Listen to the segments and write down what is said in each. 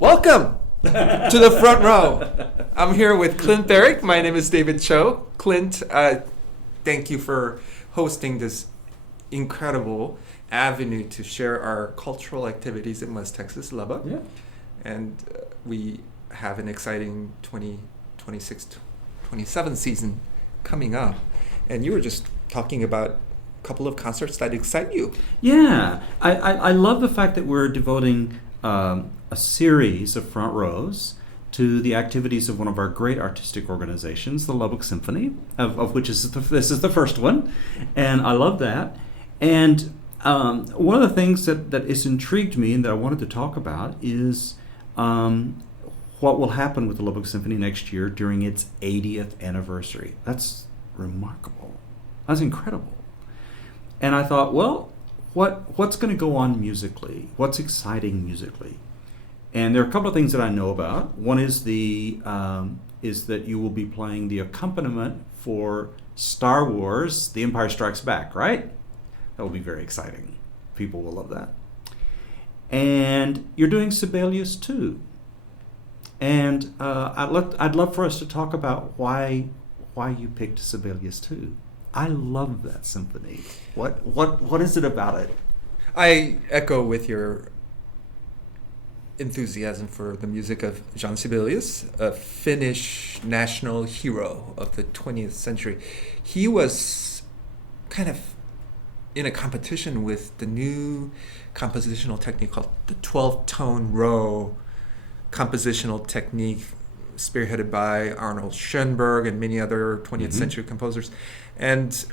Welcome to the front row. I'm here with Clint Derrick. My name is David Cho. Clint, thank you for hosting this incredible avenue to share our cultural activities in West Texas, Lubbock. Yeah. And we have an exciting 2026-27 season coming up. And you were just talking about a couple of concerts that excite you. Yeah. I love the fact that we're devoting a series of front rows to the activities of one of our great artistic organizations, the Lubbock Symphony, of which this is the first one. And I love that. And one of the things that has intrigued me and that I wanted to talk about is what will happen with the Lubbock Symphony next year during its 80th anniversary. That's remarkable. That's incredible. And I thought, well, what's going to go on musically? What's exciting musically? And there are a couple of things that I know about. One is is that you will be playing the accompaniment for Star Wars: The Empire Strikes Back, right? That will be very exciting. People will love that. And you're doing Sibelius too. And I'd love for us to talk about why you picked Sibelius too. I love that symphony. What is it about it? I echo with your enthusiasm for the music of Jean Sibelius, a Finnish national hero of the 20th century. He was kind of in a competition with the new compositional technique called the 12-tone row compositional technique, spearheaded by Arnold Schoenberg and many other 20th century composers. And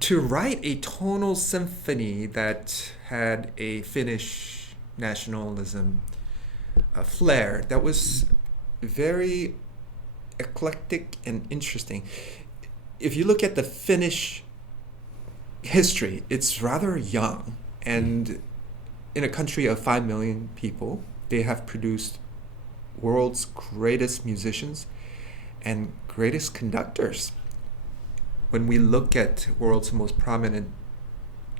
to write a tonal symphony that had a Finnish nationalism flair that was very eclectic and interesting. If you look at the Finnish history, it's rather young. And in a country of 5 million people, they have produced world's greatest musicians and greatest conductors. When we look at world's most prominent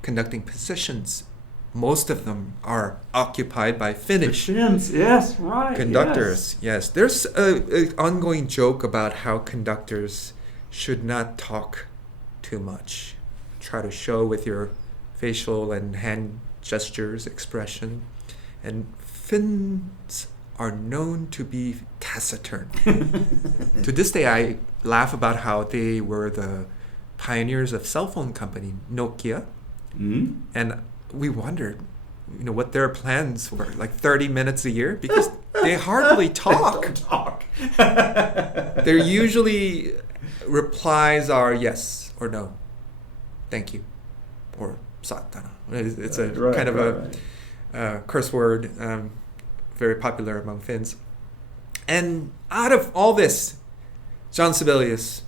conducting positions, most of them are occupied by Finnish Yes, right. conductors. Yes. There's an ongoing joke about how conductors should not talk too much. Try to show with your facial and hand gestures, expression. And Finns are known to be taciturn. To this day, I laugh about how they were the pioneers of cell phone company Nokia. And we wondered, what their plans were, like 30 minutes a year, because they hardly talk. They don't talk. Their usually replies are yes or no, thank you, or satana. It's a kind of a curse word, very popular among Finns. And out of all this, Jean Sibelius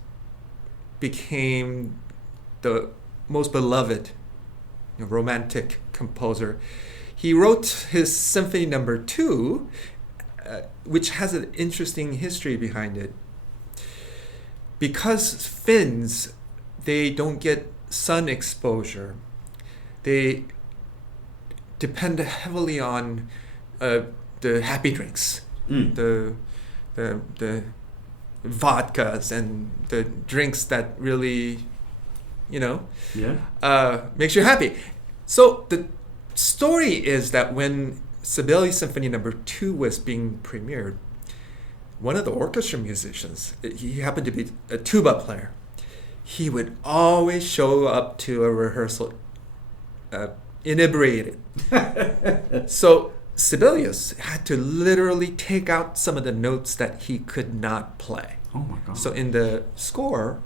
became the most beloved romantic composer. He wrote his Symphony No. 2, which has an interesting history behind it. Because Finns, they don't get sun exposure. They depend heavily on the happy drinks, the vodkas and the drinks that really, makes you happy. So the story is that when Sibelius Symphony No. 2 was being premiered, one of the orchestra musicians, he happened to be a tuba player, he would always show up to a rehearsal inebriated. So Sibelius had to literally take out some of the notes that he could not play. Oh my God. So in the score,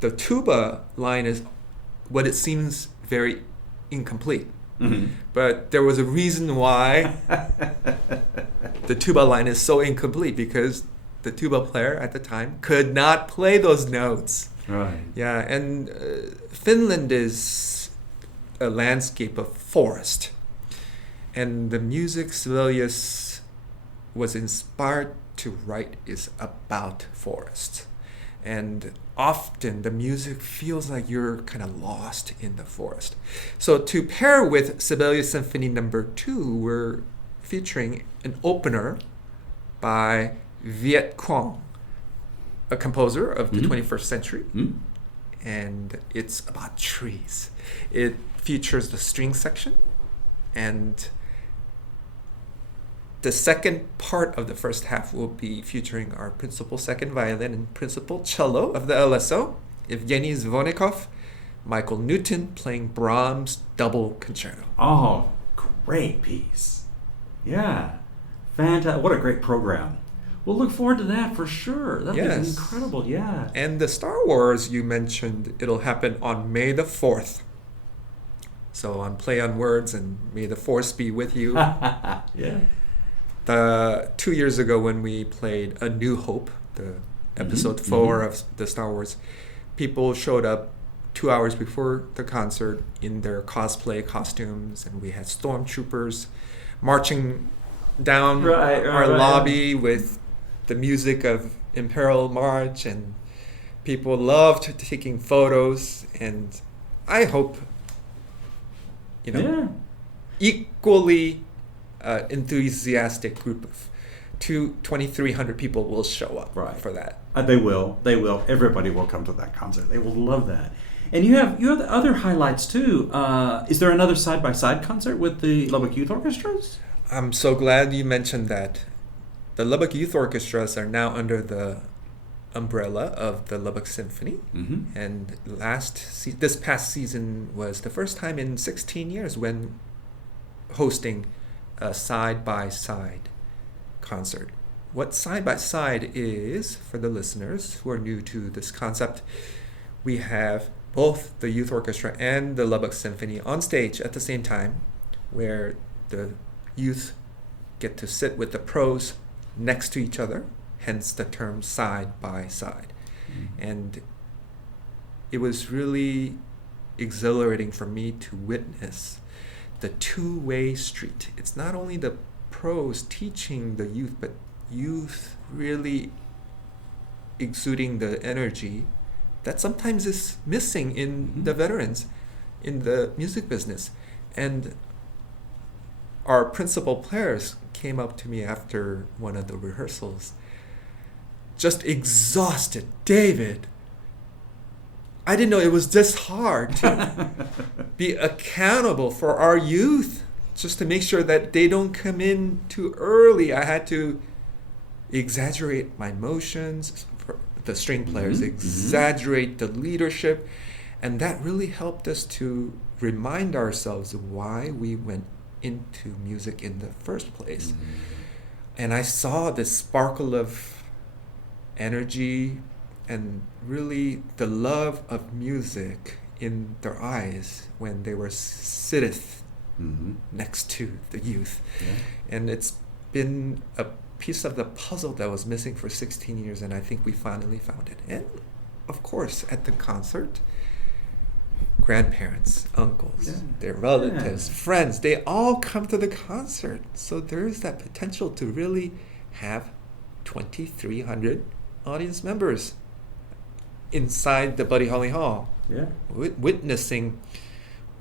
the tuba line is what it seems very incomplete. But there was a reason why the tuba line is so incomplete, because the tuba player at the time could not play those notes. Right. Yeah, and Finland is a landscape of forest. And the music Sibelius was inspired to write is about forests. And often the music feels like you're kind of lost in the forest. So to pair with Sibelius Symphony No. 2, we're featuring an opener by Viet Quang, a composer of the 21st century. And it's about trees. It features the string section, and the second part of the first half will be featuring our principal second violin and principal cello of the LSO, Evgeny Zvonikov, Michael Newton playing Brahms' double concerto. Oh, great piece. Yeah. Fantastic. What a great program. We'll look forward to that for sure. That is incredible, yeah. And the Star Wars you mentioned, it'll happen on May the 4th. So on Play on Words, and may the Force be with you. Yeah. 2 years ago when we played A New Hope, the episode 4 of the Star Wars, people showed up 2 hours before the concert in their cosplay costumes, and we had stormtroopers marching down our lobby with the music of Imperial March, and people loved taking photos. And I hope, equally enthusiastic group of 2,300 people will show up for that. They will. Everybody will come to that concert. They will love that. And you have the other highlights too. Is there another side-by-side concert with the Lubbock Youth Orchestras? I'm so glad you mentioned that. The Lubbock Youth Orchestras are now under the umbrella of the Lubbock Symphony. And this past season was the first time in 16 years when hosting a side-by-side concert. What side-by-side is, for the listeners who are new to this concept, we have both the youth orchestra and the Lubbock Symphony on stage at the same time, where the youth get to sit with the pros next to each other, hence the term side-by-side. And it was really exhilarating for me to witness the two-way street. It's not only the pros teaching the youth, but youth really exuding the energy that sometimes is missing in the veterans in the music business. And our principal players came up to me after one of the rehearsals, just exhausted. David, I didn't know it was this hard to be accountable for our youth, just to make sure that they don't come in too early. I had to exaggerate my motions, for the string players exaggerate the leadership, and that really helped us to remind ourselves of why we went into music in the first place. And I saw this sparkle of energy and really the love of music in their eyes when they were sitteth next to the youth. And it's been a piece of the puzzle that was missing for 16 years, and I think we finally found it. And of course, at the concert, grandparents, uncles, their relatives, friends, they all come to the concert. So there is that potential to really have 2,300 audience members inside the Buddy Holly Hall, witnessing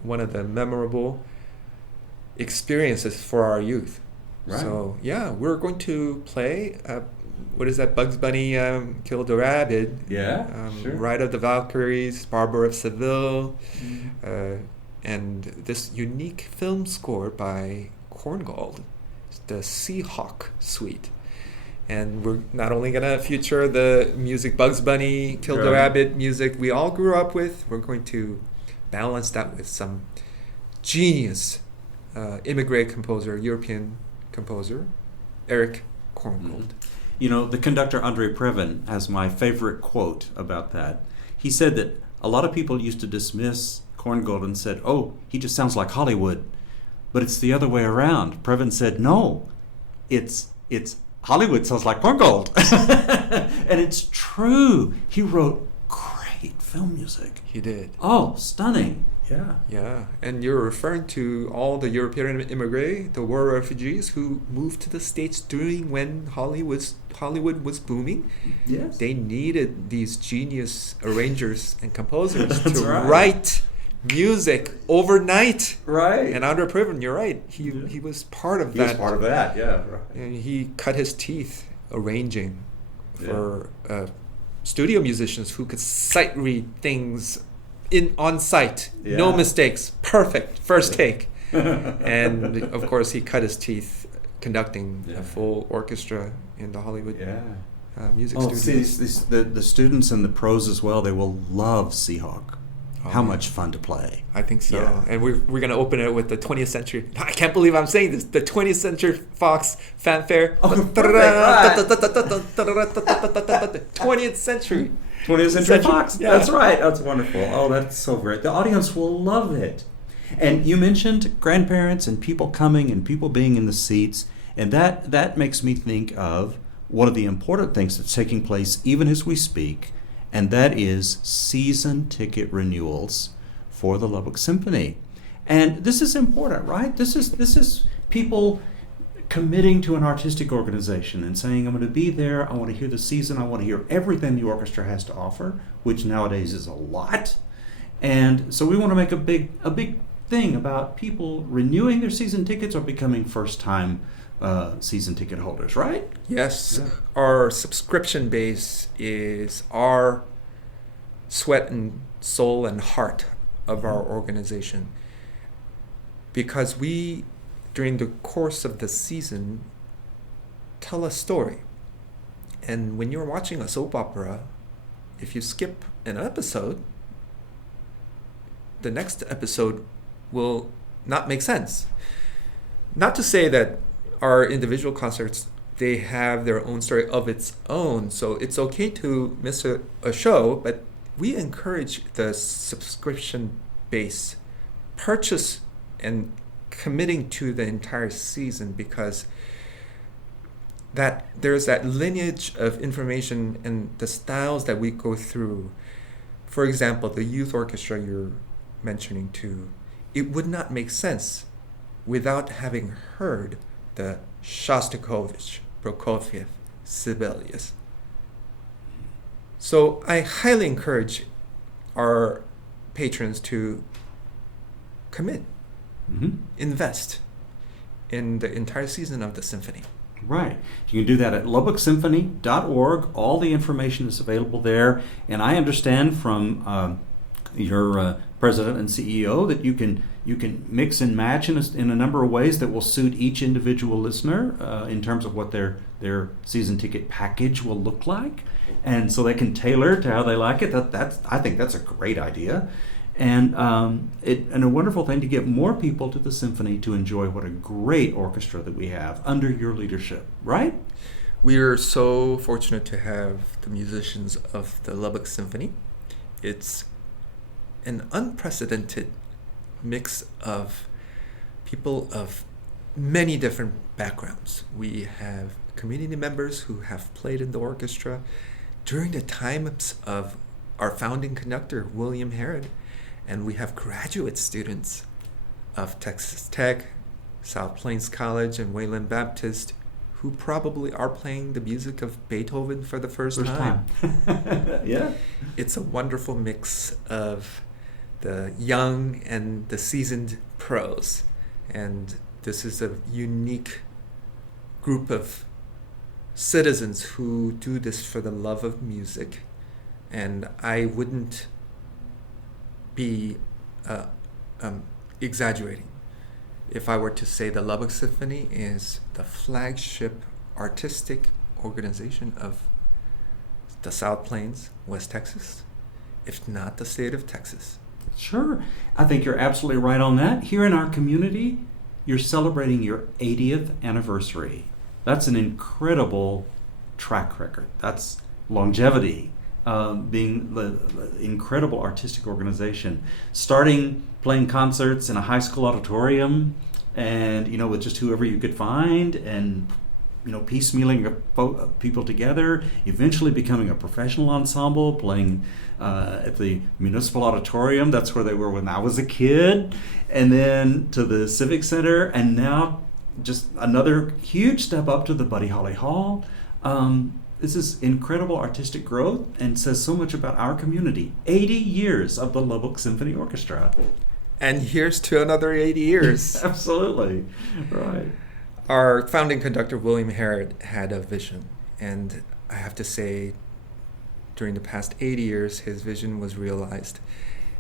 one of the memorable experiences for our youth. So we're going to play what is that, Bugs Bunny, Kill the Rabbit, Ride of the Valkyries, Barber of Seville, and this unique film score by Korngold, the Seahawk Suite. And we're not only going to feature the music Bugs Bunny, Kill the Rabbit music we all grew up with, we're going to balance that with some genius immigrant composer, European composer, Eric Korngold. You know, the conductor Andre Previn has my favorite quote about that. He said that a lot of people used to dismiss Korngold and said, oh, he just sounds like Hollywood. But it's the other way around. Previn said, no, it's Hollywood sounds like Korngold. And it's true. He wrote great film music. He did. Oh, stunning. Yeah. And you're referring to all the European immigrants, the war refugees who moved to the States during when Hollywood was booming. Yes. They needed these genius arrangers and composers to write music overnight. Right. And Andre Previn, you're right. He was part of He that. was part of that, yeah. Right. And he cut his teeth arranging for studio musicians who could sight read things on site. Yeah. No mistakes. Perfect. First take. And of course, he cut his teeth conducting a full orchestra in the Hollywood music studio. See, the students and the pros as well, they will love Seahawk. How much fun to play. I think so. Yeah. And we're going to open it with the 20th century. I can't believe I'm saying this. The 20th Century Fox fanfare. Oh, perfect, 20th century. 20th Century Fox. Yeah. That's right. That's wonderful. Oh, that's so great. The audience will love it. And you mentioned grandparents and people coming and people being in the seats. And that makes me think of one of the important things that's taking place even as we speak, and that is season ticket renewals for the Lubbock Symphony. And this is important, right? This is people committing to an artistic organization and saying, I'm going to be there, I want to hear the season, I want to hear everything the orchestra has to offer, which nowadays is a lot. And so we want to make a big thing about people renewing their season tickets or becoming first-time season ticket holders, right? Yes. Yeah. Our subscription base is our sweat and soul and heart of our organization. Because we, during the course of the season, tell a story. And when you're watching a soap opera, if you skip an episode, the next episode will not make sense. Not to say that our individual concerts, they have their own story of its own, so it's okay to miss a show, but we encourage the subscription base purchase and committing to the entire season, because that there's that lineage of information and the styles that we go through. For example, the youth orchestra you're mentioning too, it would not make sense without having heard the Shostakovich, Prokofiev, Sibelius. So I highly encourage our patrons to commit, invest in the entire season of the symphony. Right. You can do that at lubbocksymphony.org. All the information is available there. And I understand from your president and CEO that you can mix and match in a number of ways that will suit each individual listener in terms of what their season ticket package will look like, and so they can tailor to how they like it. I think that's a great idea, and a wonderful thing to get more people to the symphony to enjoy what a great orchestra that we have under your leadership. Right? We are so fortunate to have the musicians of the Lubbock Symphony. It's an unprecedented mix of people of many different backgrounds. We have community members who have played in the orchestra during the times of our founding conductor, William Herod, and we have graduate students of Texas Tech, South Plains College, and Wayland Baptist who probably are playing the music of Beethoven for the first time. Yeah. It's a wonderful mix of the young and the seasoned pros. And this is a unique group of citizens who do this for the love of music. And I wouldn't be exaggerating if I were to say the Lubbock Symphony is the flagship artistic organization of the South Plains, West Texas, if not the state of Texas. Sure. I think you're absolutely right on that. Here in our community, you're celebrating your 80th anniversary. That's an incredible track record. That's longevity, being the incredible artistic organization. Starting playing concerts in a high school auditorium and, with just whoever you could find and, piecemealing people together, eventually becoming a professional ensemble, playing at the municipal auditorium. That's where they were when I was a kid. And then to the Civic Center, and now just another huge step up to the Buddy Holly Hall. This is incredible artistic growth and says so much about our community. 80 years of the Lubbock Symphony Orchestra. And here's to another 80 years. Absolutely. Right. Our founding conductor, William Harrod, had a vision. And I have to say, during the past 80 years, his vision was realized.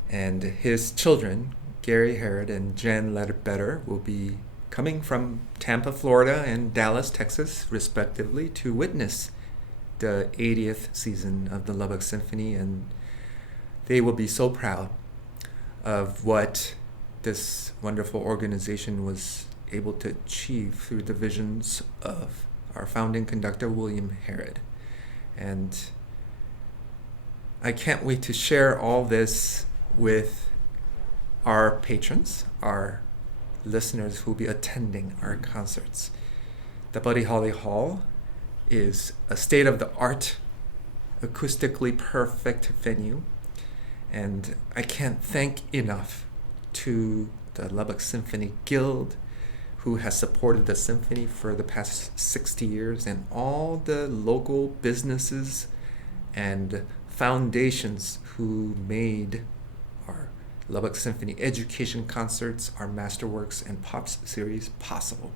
And his children, Gary Harrod and Jen Ledbetter, will be coming from Tampa, Florida, and Dallas, Texas, respectively, to witness the 80th season of the Lubbock Symphony. And they will be so proud of what this wonderful organization was able to achieve through the visions of our founding conductor, William Harrod. And I can't wait to share all this with our patrons, our listeners who will be attending our concerts. The Buddy Holly Hall is a state-of-the-art, acoustically perfect venue, and I can't thank enough to the Lubbock Symphony Guild, who has supported the symphony for the past 60 years, and all the local businesses and foundations who made our Lubbock Symphony education concerts, our Masterworks and Pops series possible.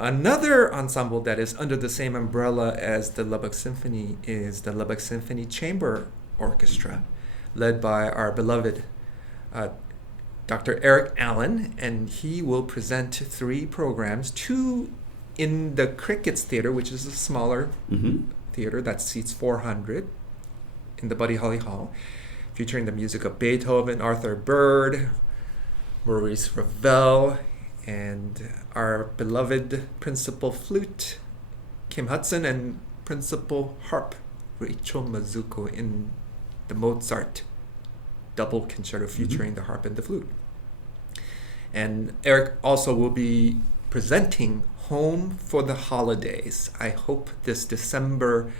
Another ensemble that is under the same umbrella as the Lubbock Symphony is the Lubbock Symphony Chamber Orchestra, led by our beloved Dr. Eric Allen, and he will present 3 programs, 2 in the Crickets Theater, which is a smaller theater that seats 400 in the Buddy Holly Hall, featuring the music of Beethoven, Arthur Bird, Maurice Ravel, and our beloved principal flute, Kim Hudson, and principal harp, Rachel Mazuko, in the Mozart double concerto featuring the harp and the flute. And Eric also will be presenting Home for the Holidays. I hope this December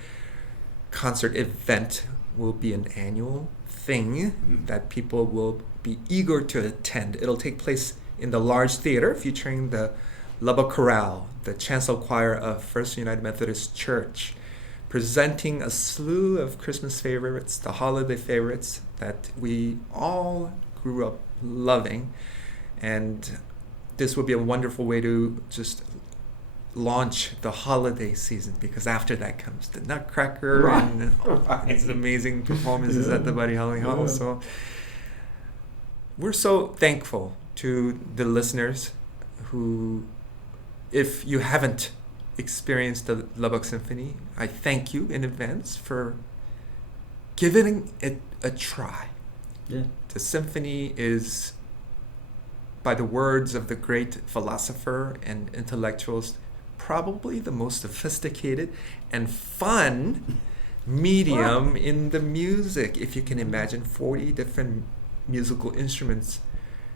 concert event will be an annual thing that people will be eager to attend. It'll take place in the large theater featuring the Lubbock Chorale, the chancel choir of First United Methodist Church, presenting a slew of Christmas favorites, the holiday favorites that we all grew up loving. And this would be a wonderful way to just launch the holiday season, because after that comes the Nutcracker and these amazing performances at the Buddy Holly Hall. So we're so thankful to the listeners who, if you haven't experienced the Lubbock Symphony, I thank you in advance for giving it a try. Yeah. The symphony is, by the words of the great philosopher and intellectuals, probably the most sophisticated and fun medium in the music. If you can imagine 40 different musical instruments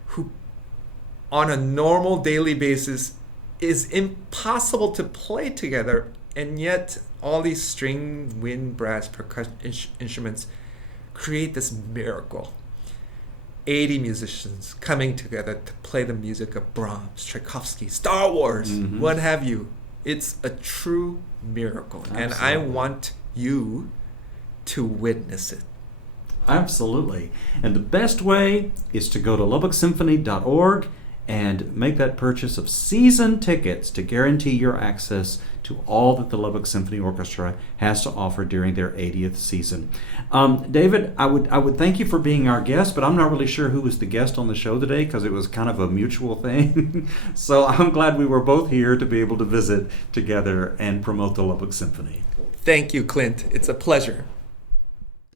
who on a normal daily basis is impossible to play together, and yet all these string, wind, brass, percussion instruments create this miracle. 80 musicians coming together to play the music of Brahms, Tchaikovsky, Star Wars, what have you. It's a true miracle. Absolutely. And I want you to witness it. Absolutely. And the best way is to go to LubbockSymphony.org and make that purchase of season tickets to guarantee your access to all that the Lubbock Symphony Orchestra has to offer during their 80th season. David, I would thank you for being our guest, but I'm not really sure who was the guest on the show today because it was kind of a mutual thing. So I'm glad we were both here to be able to visit together and promote the Lubbock Symphony. Thank you, Clint. It's a pleasure.